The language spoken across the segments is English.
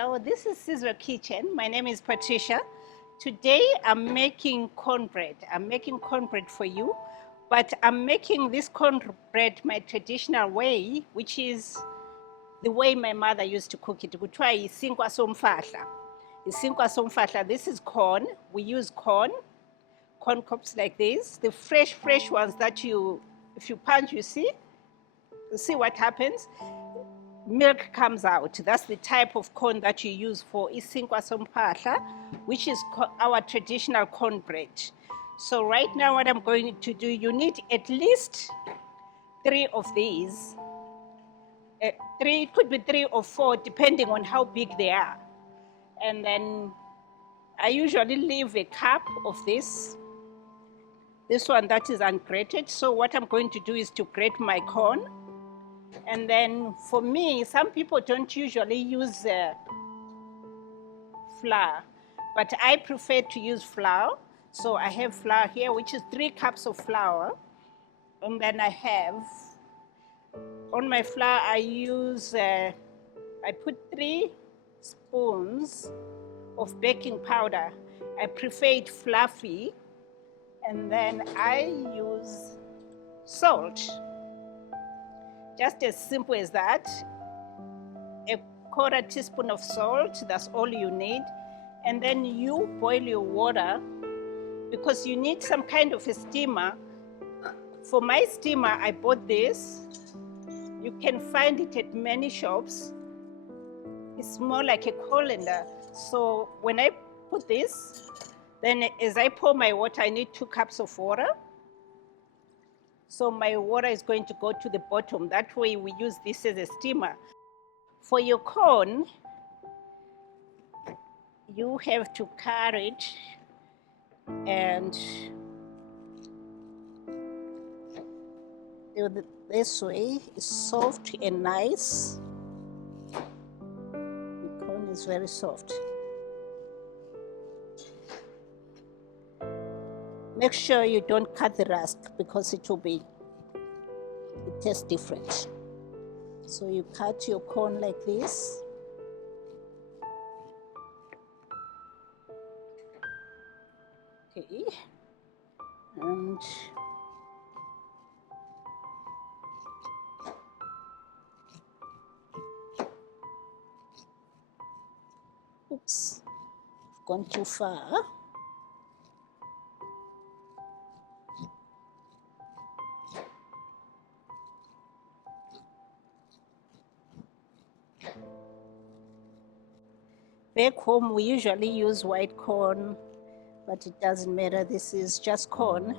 Hello, this is Sizwe Kitchen. My name is Patricia. Today I'm making cornbread. I'm making cornbread for you, but I'm making this cornbread my traditional way, which is the way my mother used to cook it. We try Isinkwa Somfahla. Isinkwa Somfahla, this is corn. We use corn cobs like this. The fresh ones that if you punch, you see what happens? Milk comes out. That's the type of corn that you use for Isinkwa Somfahla, which is our traditional cornbread. So right now what I'm going to do, you need at least 3 of these. It could be 3 or 4 depending on how big they are. And then I usually leave a cup of this one that is ungrated. So what I'm going to do is to grate my corn. And then for me, some people don't usually use flour, but I prefer to use flour. So I have flour here, which is 3 cups of flour. And then I have, on my flour, I put 3 spoons of baking powder. I prefer it fluffy. And then I use salt. Just as simple as that. A 1/4 teaspoon of salt, that's all you need. And then you boil your water because you need some kind of a steamer. For my steamer, I bought this. You can find it at many shops. It's more like a colander. So when I put this, then as I pour my water, I need 2 cups of water. So my water is going to go to the bottom. That way we use this as a steamer. For your corn, you have to cut it and do this way. It's soft and nice. The corn is very soft. Make sure you don't cut the rusk because it tastes different. So you cut your corn like this. Okay. And oops, I've gone too far. Back home, we usually use white corn, but it doesn't matter. This is just corn.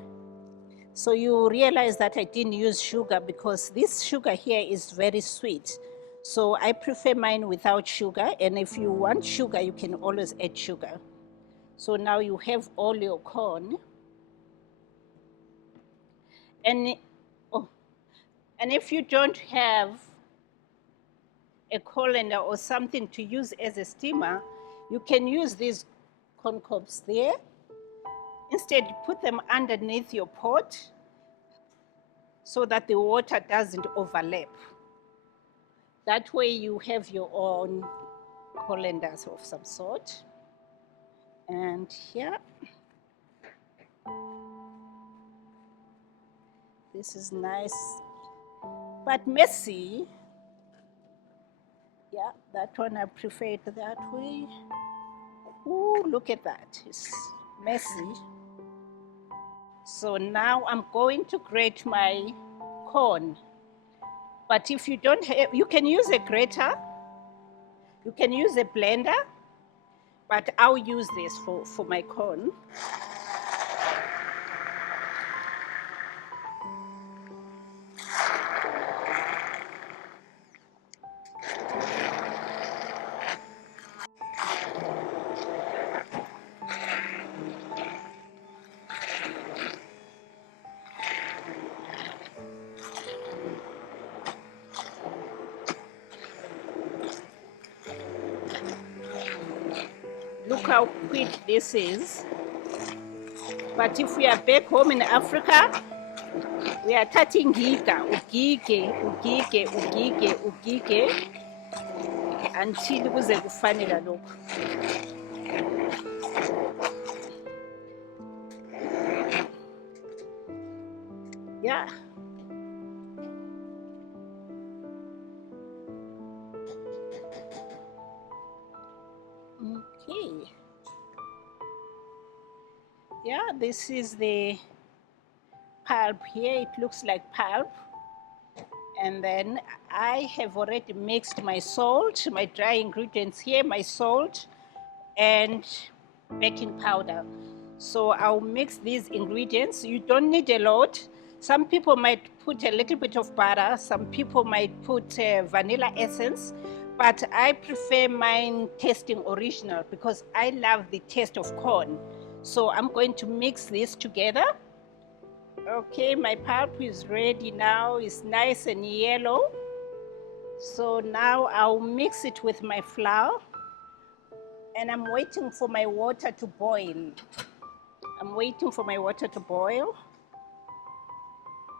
So you realize that I didn't use sugar because this sugar here is very sweet. So I prefer mine without sugar. And if you want sugar, you can always add sugar. So now you have all your corn. And if you don't have a colander or something to use as a steamer, you can use these corn cobs there. Instead, you put them underneath your pot so that the water doesn't overlap. That way you have your own colanders of some sort. And here, this is nice, but messy. Yeah, that one I prefer it that way. Ooh, look at that. It's messy. So now I'm going to grate my corn. But if you don't have, you can use a grater. You can use a blender. But I'll use this for my corn. Look how quick this is. But if we are back home in Africa, we are touching giga, ugige. until kuze kufanele lokho. Yeah. Okay. Yeah, this is the pulp here. It looks like pulp. And then I have already mixed my salt, my dry ingredients here, my salt and baking powder. So I'll mix these ingredients. You don't need a lot. Some people might put a little bit of butter. Some people might put vanilla essence. But I prefer mine tasting original because I love the taste of corn. So I'm going to mix this together. Okay, my pulp is ready now. It's nice and yellow. So now I'll mix it with my flour. And I'm waiting for my water to boil. I'm waiting for my water to boil.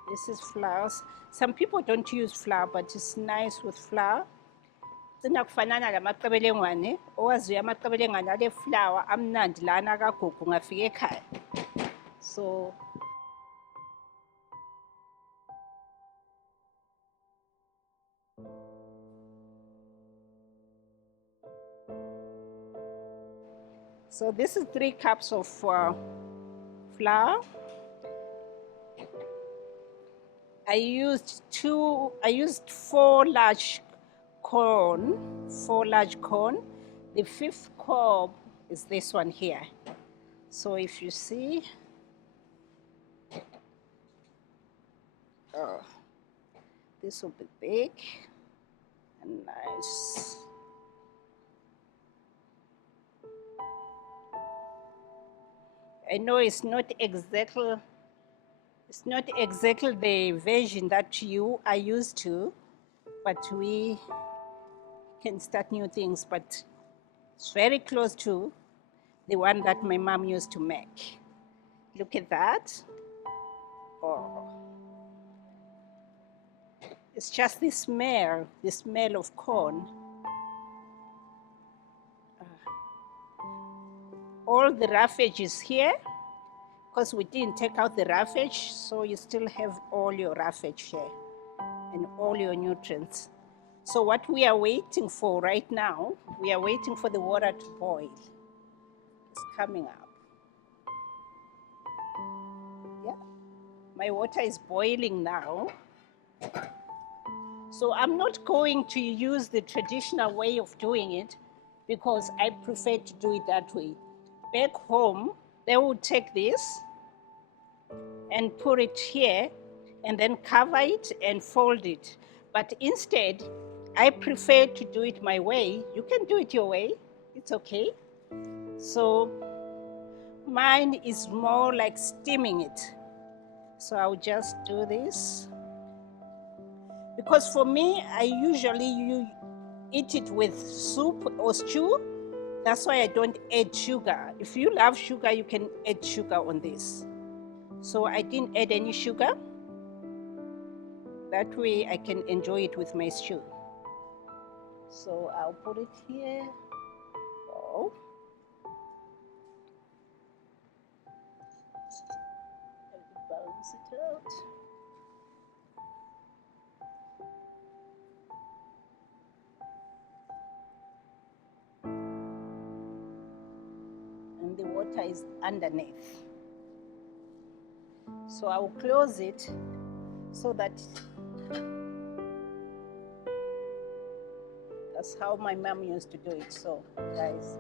This is flour. Some people don't use flour, but it's nice with flour. Sinakufanana lamaqebelengwane, owaziyo amaqebelengwane ale flour amnandi lana kagogo ngafika ekhaya. So So this is 3 cups of flour. I used 4 large corn. The 5th cob is this one here. So if you see, this will be big and nice. I know it's not exactly the version that you are used to, but we can start new things. But it's very close to the one that my mom used to make. Look at that. Oh. It's just the smell of corn. All the roughage is here because we didn't take out the roughage, so you still have all your roughage here and all your nutrients. So what we are waiting for right now, we are waiting for the water to boil. It's coming up. Yeah, my water is boiling now. So I'm not going to use the traditional way of doing it because I prefer to do it that way. Back home, they would take this and put it here and then cover it and fold it. But instead, I prefer to do it my way. You can do it your way. It's okay. So mine is more like steaming it. So I'll just do this. Because for me, I usually eat it with soup or stew. That's why I don't add sugar. If you love sugar, you can add sugar on this. So I didn't add any sugar. That way I can enjoy it with my stew. So I'll put it here. Oh. Balance it out. And the water is underneath. So I will close it so that that's how my mom used to do it. So guys,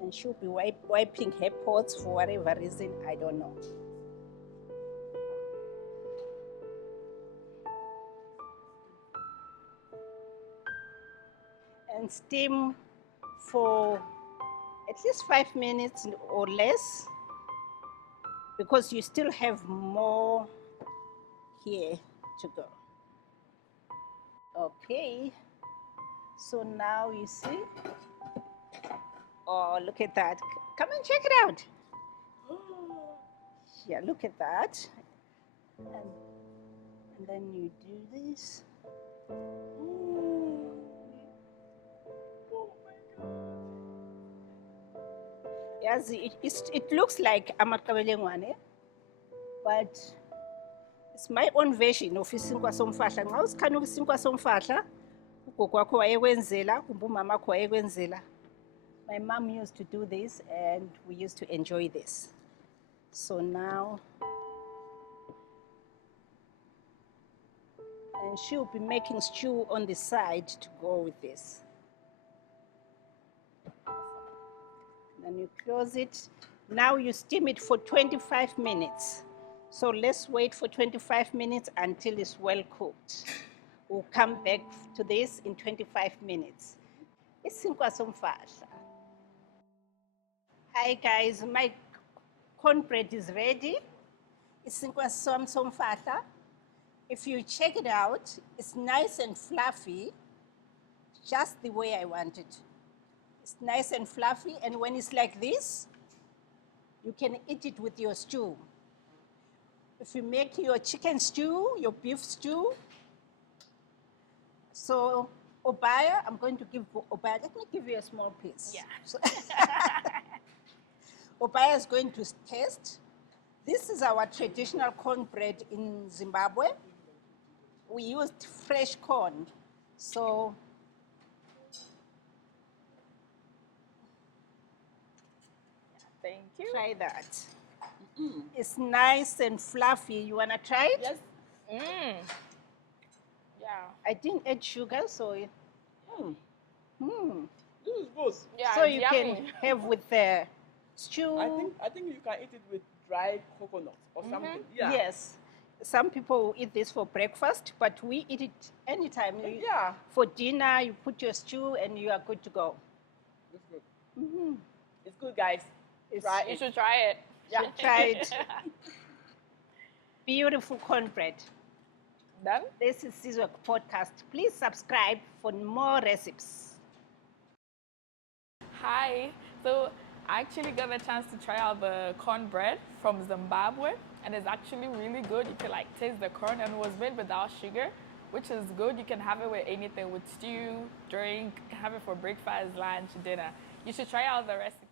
and she'll be wiping her pots for whatever reason, I don't know. And steam for at least 5 minutes or less, because you still have more here to go. Okay, so now you see, oh, look at that. Come and check it out. Yeah, look at that. And then you do this. Yes, it looks like amakabelengwane, but it's my own version of isinkwa somfahla. Nxa usikhana isinkwa somfahla, ugogo wakho wayekwenzela, kumbe umama wakho wayekwenzela. My mom used to do this and we used to enjoy this. So now, and she'll be making stew on the side to go with this. Then you close it. Now you steam it for 25 minutes. So let's wait for 25 minutes until it's well cooked. We'll come back to this in 25 minutes. Isinkwa Somfahla. Hi guys, my cornbread is ready. Isinkwa Somfahla. If you check it out, it's nice and fluffy, just the way I want it. It's nice and fluffy, and when it's like this, you can eat it with your stew. If you make your chicken stew, your beef stew, so Obaya, I'm going to give Obaya, let me give you a small piece. Yeah. So Obaya is going to taste. This is our traditional cornbread in Zimbabwe. We used fresh corn, so Thank you. try that. It's nice and fluffy. You wanna try it? Yes. Yeah. I didn't add sugar, so This is good. Yeah. so it's you yummy. can have with the stew. I think you can eat it with dried coconut or something. Yeah. Yes. Some people will eat this for breakfast, but we eat it anytime. Yeah. For dinner, you put your stew and you are good to go. It's good. It's good, guys. Try You it. should try it. Yeah. Try it. Beautiful cornbread. Done? This is Sizwe podcast. Please subscribe for more recipes. Hi. So I actually got a chance to try out the cornbread from Zimbabwe, and it's actually really good. You can like taste the corn, and it was made without sugar, which is good. You can have it with anything, with stew, drink, have it for breakfast, lunch, dinner. You should try out the recipe.